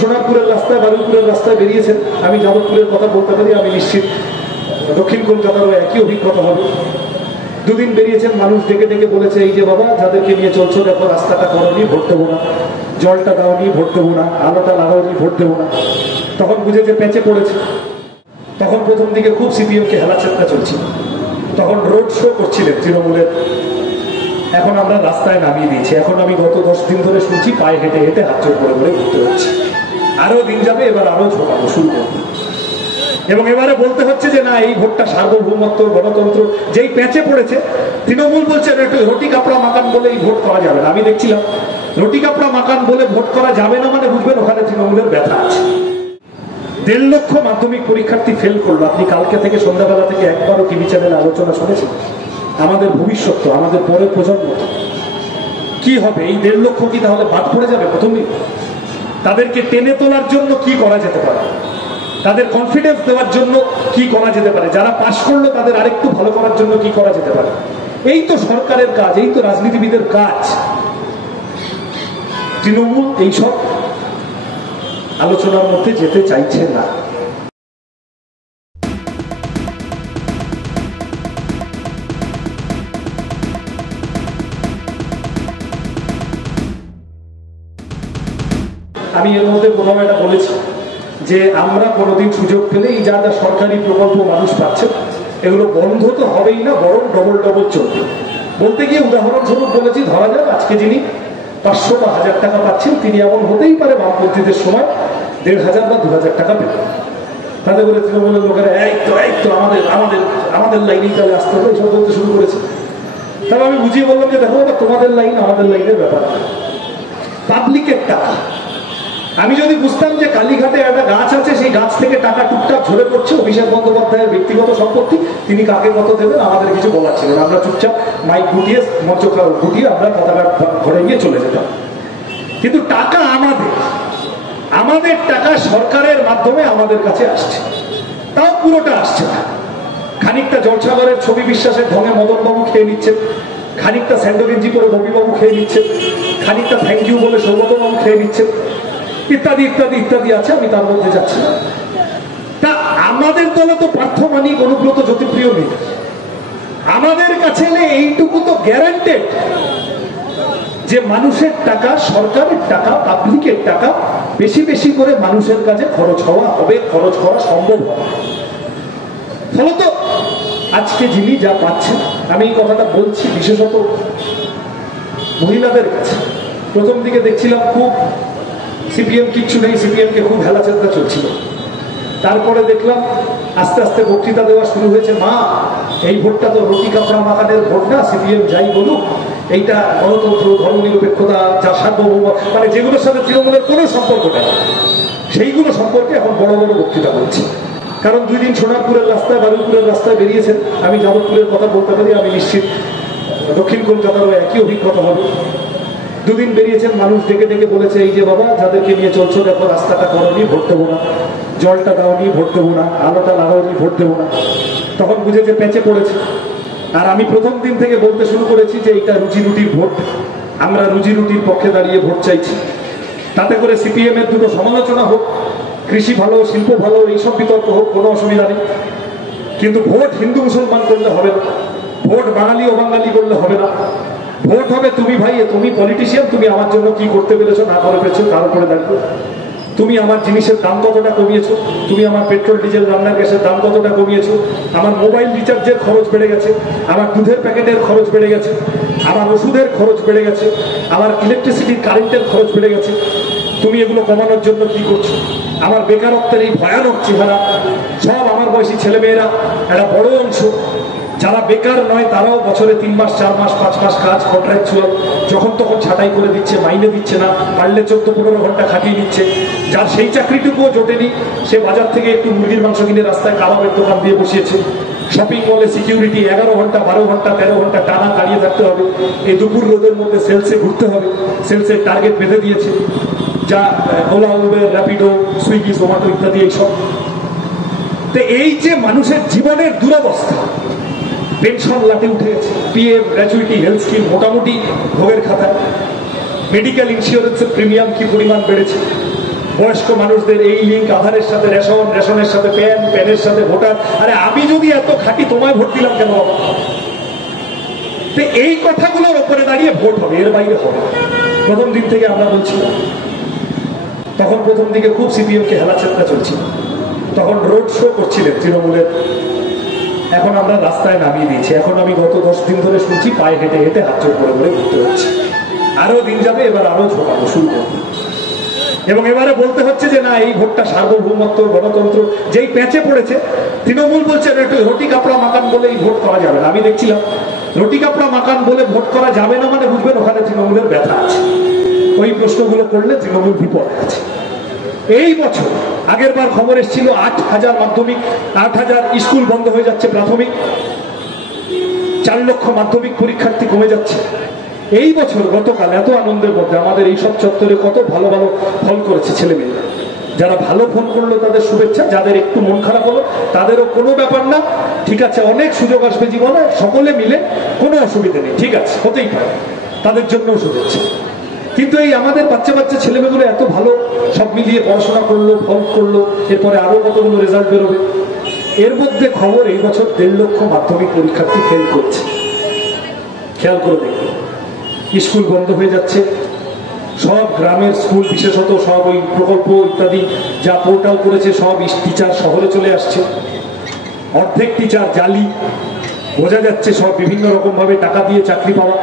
সোনারপুরের রাস্তায় বারুইপুরের রাস্তায় বেরিয়েছেন, আমি যাদবপুরের কথা বলতে পারি, আমি নিশ্চিত দক্ষিণ কলকাতারও একই অভিজ্ঞতা হবে। দুদিন বেরিয়েছেন, মানুষ ডেকে ডেকে বলেছে, এই যে বাবা যাদেরকে নিয়ে চলছো দেখো রাস্তাটা করোনি, ভোট দেবো না, জলটা দাওনি, ভোট দেবো না, আলোটা লাগাওনি, ভোট দেবো না। তখন বুঝেছে পেঁচে পড়েছে। তখন প্রথম দিকে খুব সিপিএমকে হেলাচেষ্টা চলছিল, তখন রোড শো করছিলেন তৃণমূলের। এখন আমরা রাস্তায় নামিয়ে দিয়েছি। এখন আমি গত 10 দিন ধরে শুনছি পায়ে হেঁটে হেঁটে হাত জোর করে করে ঘুরতে হচ্ছে। আরো দিন যাবে, এবার আরো ঝোঁকানো শুরু করবে। এবং এবারে বলতে হচ্ছে যে না, এই ভোটটা সার্বভৌমত্ব, গণতন্ত্র। যেই প্যাঁচে পড়েছে, তৃণমূল বলছে রুটি কাপড়া মাকান বলে এই ভোট করা যাবে না। আমি দেখছিলাম রুটি কাপড়া মাকান বলে ভোট করা যাবে না মানে বুঝবেন ওখানে তৃণমূলের ব্যথা আছে। 1.5 লক্ষ মাধ্যমিক পরীক্ষার্থী ফেল করলো। আপনি কালকে থেকে সন্ধ্যাবেলা থেকে একবারও টিভি চ্যানেলে আলোচনা শুনেছেন? আমাদের ভবিষ্যৎ তো, আমাদের পরের প্রজন্ম কি হবে? এই 1.5 লক্ষ কি তাহলে বাদ পড়ে যাবে প্রথম দিন? তাদেরকে টেনে তোলার জন্য কি করা যেতে পারে? তাদের কনফিডেন্স দেওয়ার জন্য কি করা যেতে পারে? যারা পাশ করলো তাদের আরেকটু ভালো করার জন্য কি করা যেতে পারে? এই তো সরকারের কাজ, এই তো রাজনীতিবিদের কাজ। তৃণমূল এইসব আলোচনার মধ্যে যেতে চাইছে না। আমি এর মধ্যে কোথাও এটা বলেছি যে আমরা কোনোদিন সুযোগ পেলে এই যা যা সরকারি প্রকল্প মানুষ পাচ্ছে এগুলো বন্ধ তো হবেই না, বরং ডবল ডবল চলবে। বলতে গিয়ে উদাহরণস্বরূপ বলেছি, ধরা যাক আজকে যিনি 500 বা 1000 টাকা পাচ্ছেন, তিনি এমন হতেই পারে বামপন্থীদের সময় 1500 বা 2000 টাকা পেতেন। তাতে করে তৃণমূলের লোকেরা এই তো আমাদের লাইনেই তাহলে আসতে হবে, এইসব বলতে শুরু করেছে। তাহলে আমি বুঝিয়ে বললাম যে দেখো তোমাদের লাইন আমাদের লাইনের ব্যাপার, পাবলিকের টাকা। আমি যদি বুঝতাম যে কালীঘাটে একটা গাছ আছে, সেই গাছ থেকে টাকা টুকটাক ঝরে পড়ছে, অভিষেক বন্দ্যোপাধ্যায়ের ব্যক্তিগত সম্পত্তি, তিনি কাকে কত দেবেন আমাদের কিছু বলার ছিল না। আমরা চুপচাপ মাইক গুটিয়ে মঞ্চ গুটিয়ে আমরা পতাকা ঘরে গিয়ে চলে যেতাম। কিন্তু টাকা আমাদের টাকা সরকারের মাধ্যমে আমাদের কাছে আসছে, তাও পুরোটা আসছে না। খানিকটা জলসাগরের ছবি বিশ্বাসের ঢঙে মদনবাবু খেয়ে নিচ্ছেন, খানিকটা স্যান্ডোগেঞ্জি করে রবিবাবু খেয়ে নিচ্ছেন, খানিকটা থ্যাংক ইউ বলে সৌগতবাবু খেয়ে নিচ্ছেন, ইত্যাদি ইত্যাদি ইত্যাদি আছে, আমি তার মধ্যে যাচ্ছি না। তা আমাদের দলে তো পার্থমানিক, অনুব্রত, জ্যোতিপ্রিয় নেই। আমাদের কাছে এইটুকু তো গ্যারান্টেড যে মানুষের টাকা, সরকারের টাকা, পাবলিকের টাকা বেশি বেশি করে মানুষের কাছে খরচ হওয়া হবে, খরচ করা সম্ভব হবে। ফলত আজকে যিনি যা পাচ্ছেন, আমি এই কথাটা বলছি বিশেষত মহিলাদের কাছে। প্রথম দিকে দেখছিলাম খুব সিপিএম কিচ্ছু নেই, সিপিএমকে খুব হেলাচেষ্টা চলছিল। তারপরে দেখলাম আস্তে আস্তে বক্তৃতা দেওয়া শুরু হয়েছে, মা এই ভোটটা তো রুটি কাপড়া মাকানের ভোট না, সিপিএম যাই বলুক এইটা গণতন্ত্র, ধর্মনিরপেক্ষতা, যা সার্বভৌম, মানে যেগুলোর সাথে তৃণমূলের কোনো সম্পর্ক নেই সেইগুলো সম্পর্কে এখন বড় বড় বক্তৃতা বলছে। কারণ 2 দিন সোনারপুরের রাস্তায় বারুইপুরের রাস্তায় বেরিয়েছেন, আমি যাদবপুরের কথা বলতে পারি, আমি নিশ্চিত দক্ষিণ কলকাতারও একই অভিজ্ঞতা হবে। 2 দিন বেরিয়েছেন, মানুষ ডেকে ডেকে বলেছে, এই যে বাবা যাদেরকে নিয়ে চলছো দেখো রাস্তাটা করোনি, ভোট দেবো না, জলটা দাওনি, ভোট দেবো না, আলোটা লাগাওনি, ভোট দেবো না। তখন বুঝেছে পেঁচে পড়েছে। আর আমি প্রথম দিন থেকে বলতে শুরু করেছি যে এটা রুজি রুটির ভোট, আমরা রুজি রুটির পক্ষে দাঁড়িয়ে ভোট চাইছি। তাতে করে সিপিএম এর দুটো সমালোচনা হোক, কৃষি ভালো, শিল্প ভালো, এইসব বিতর্ক হোক, কোনো অসুবিধা নেই। কিন্তু ভোট হিন্দু মুসলমান করলে হবে না, ভোট বাঙালি ও বাঙালি করলে হবে না। ভোট হবে তুমি ভাই, তুমি পলিটিশিয়ান, তুমি আমার জন্য কি করতে পেরেছো না করে পেরেছো তার উপরে দাঁড়িয়ে। তুমি আমার জিনিসের দাম কতটা কমিয়েছো, তুমি আমার পেট্রোল ডিজেল রান্নার গ্যাসের দাম কতটা কমিয়েছো, আমার মোবাইল রিচার্জের খরচ বেড়ে গেছে, আমার দুধের প্যাকেটের খরচ বেড়ে গেছে, আমার ওষুধের খরচ বেড়ে গেছে, আমার ইলেকট্রিসিটি কারেন্টের খরচ বেড়ে গেছে, তুমি এগুলো কমানোর জন্য কি করছো? আমার বেকারত্বের এই ভয়ানক চেহারা, সব আমার বয়সী ছেলেমেয়েরা একটা বড় অংশ যারা বেকার নয় তারাও বছরে 3 মাস 4 মাস 5 মাস কাজ কন্ট্রাকচুয়াল, যখন তখন ছাঁটাই করে দিচ্ছে, মাইনে দিচ্ছে না, পারলে 14-15 ঘন্টা খাটিয়ে দিচ্ছে। যার সেই চাকরিটুকুও জোটেনি, সে বাজার থেকে একটু মুরগির মাংস কিনে রাস্তায় কাবাবের দোকান দিয়ে বসিয়েছে। শপিং মলে সিকিউরিটি 11 ঘন্টা 12 ঘন্টা 13 ঘন্টা টানা দাঁড়িয়ে থাকতে হবে, এই দুপুর রোদের মধ্যে সেলসে ঘুরতে হবে, সেলসের টার্গেট বেঁধে দিয়েছে, যা OLA, Uber, Rapido, Swiggy, Zomato ইত্যাদি এইসব। তো এই যে মানুষের জীবনের দুরবস্থা, পেনশন লাটে উঠে গেছে, পিএফ, গ্র্যাচুইটি, হেলথ স্কিম মোটামুটি ভোগের খাতায়, মেডিকেল ইন্স্যুরেন্সের প্রিমিয়াম কি পরিমাণ বেড়েছে, বয়স্ক মানুষদের এই লিঙ্ক, আধারের সাথে রেশন, রেশনের সাথে প্যান, প্যানের সাথে ভোটার। আরে আমি যদি এত খাটি, তোমায় ভোট দিলাম কেন বাবা? এই কথাগুলোর উপরে দাঁড়িয়ে ভোট হবে, এর বাইরে হবে। প্রথম দিন থেকে আমরা বলছিলাম, তখন প্রথম দিকে খুব সিপিএম কে হেলাচেষ্টা চলছিল, তখন রোড শো করছিলেন তৃণমূলের। এখন আমরা রাস্তায় নামিয়ে দিয়েছি। এখন আমি গত 10 দিন ধরে শুনছি পায়ে হেঁটে হেঁটে হাত জোর করে করে ঘুরতে হচ্ছে। আরো দিন যাবে, এবার আরো ঝোঁকানো শুরু করবে। এবং এবারে বলতে হচ্ছে যে না, এই ভোটটা সার্বভৌমত্ব, গণতন্ত্র। যেই প্যাচে পড়েছে, তৃণমূল বলছে রুটি কাপড়া মাকান বলে এই ভোট করা যাবে না। আমি দেখছিলাম রুটি কাপড়া মাকান বলে ভোট করা যাবে না মানে বুঝবেন ওখানে তৃণমূলের ব্যথা আছে। ওই প্রশ্নগুলো করলে তৃণমূল বিপদে আছে। এই বছর, আগের বার খবর এসেছিল 8,000 মাধ্যমিক, 8,000 স্কুল বন্ধ হয়ে যাচ্ছে প্রাথমিক, 4 লক্ষ মাধ্যমিক পরীক্ষার্থী কমে যাচ্ছে। এই বছর গতকাল এত আনন্দের মধ্যে আমাদের এই সব চত্বরে কত ভালো ভালো ফল করেছে ছেলেমেয়েরা। যারা ভালো ফোন করলো তাদের শুভেচ্ছা, যাদের একটু মন খারাপ হলো তাদেরও কোনো ব্যাপার না, ঠিক আছে, অনেক সুযোগ আসবে জীবনে, সকলে মিলে, কোনো অসুবিধা নেই, ঠিক আছে, হতেই পারে, তাদের জন্যও শুভেচ্ছা। কিন্তু এই আমাদের বাচ্চা বাচ্চা ছেলেমেয়েগুলো এত ভালো সব মিলিয়ে পড়াশোনা করলো, ফল করলো, এরপরে আরো কতগুলো রেজাল্ট বেরোবে। এর মধ্যে খবর এই বছর 1.5 লক্ষ মাধ্যমিক পরীক্ষার্থী ফেল করছে। খেয়াল করে দেখুন, স্কুল বন্ধ হয়ে যাচ্ছে, সব গ্রামের স্কুল, বিশেষত সব ওই প্রকল্প ইত্যাদি যা পোর্টাল করেছে, সব টিচার শহরে চলে আসছে। অর্ধেক টিচার জালি, বোঝা যাচ্ছে সব বিভিন্ন রকম ভাবে টাকা দিয়ে চাকরি পাওয়া।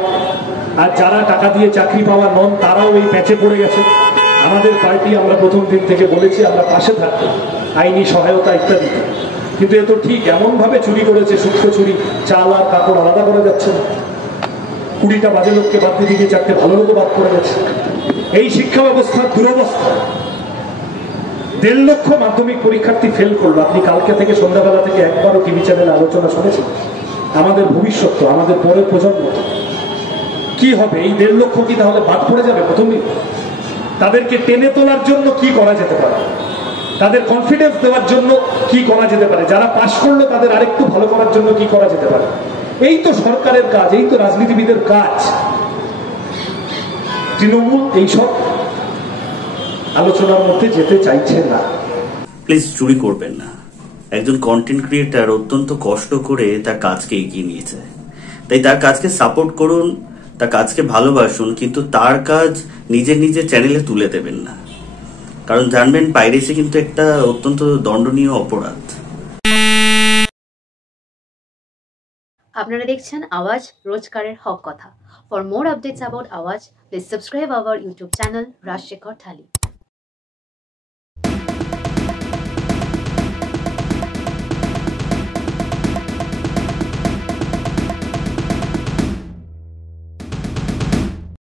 আর যারা টাকা দিয়ে চাকরি পাওয়া নন, তারাও এই প্যাচে পড়ে গেছে। আমাদের পার্টি, আমরা প্রথম দিন থেকে বলেছি আমরা পাশে থাকবো, আইনি সহায়তা ইত্যাদি। কিন্তু এ তো ঠিক এমন ভাবে চুরি করেছে, সূক্ষ্ম চুরি, চাল আর কাপড় আলাদা করা যাচ্ছে না। 20টা বাজে লোককে বাদ দিয়ে 4টে ভালো লোকও বাদ পড়ে গেছে। এই শিক্ষা ব্যবস্থার দুরবস্থা। 1.5 লক্ষ মাধ্যমিক পরীক্ষার্থী ফেল করলো। আপনি কালকে থেকে সন্ধ্যাবেলা থেকে একবারও টিভি চ্যানেলে আলোচনা শুনেছেন? আমাদের ভবিষ্যৎ, আমাদের পরের প্রজন্ম কি হবে? এই 1.5 লক্ষ কি তাহলে বাদ পড়ে যাবে প্রথম দিন? তাদেরকে টেনে তোলার জন্য কি করা যেতে পারে? তাদের কনফিডেন্স দেওয়ার জন্য কি করা যেতে পারে? যারা পাশ করলো তাদের আরেকটু ভালো করার জন্য কি করা যেতে পারে? এই তো সরকারের কাজ, এই তো রাজনীতিবিদের কাজ। তৃণমূল এইসব আলোচনার মধ্যে যেতে চাইছে না। প্লিজ চুরি করবেন না। একজন কন্টেন্ট ক্রিয়েটার অত্যন্ত কষ্ট করে তার কাজকে এগিয়ে নিয়েছে, তাই তার কাজকে সাপোর্ট করুন, তার কাজকে ভালোবাসুন, কিন্তু তার কাজ নিজের চ্যানেলে তুলে দেবেন না। কারণ জানবেন, পাইরেসি কিন্তু একটা অত্যন্ত দণ্ডনীয় অপরাধ। আপনারা দেখছেন আওয়াজ, রোজকারের হক কথা। For more updates about Awaaz, please subscribe our YouTube channel Rajshekhar thali.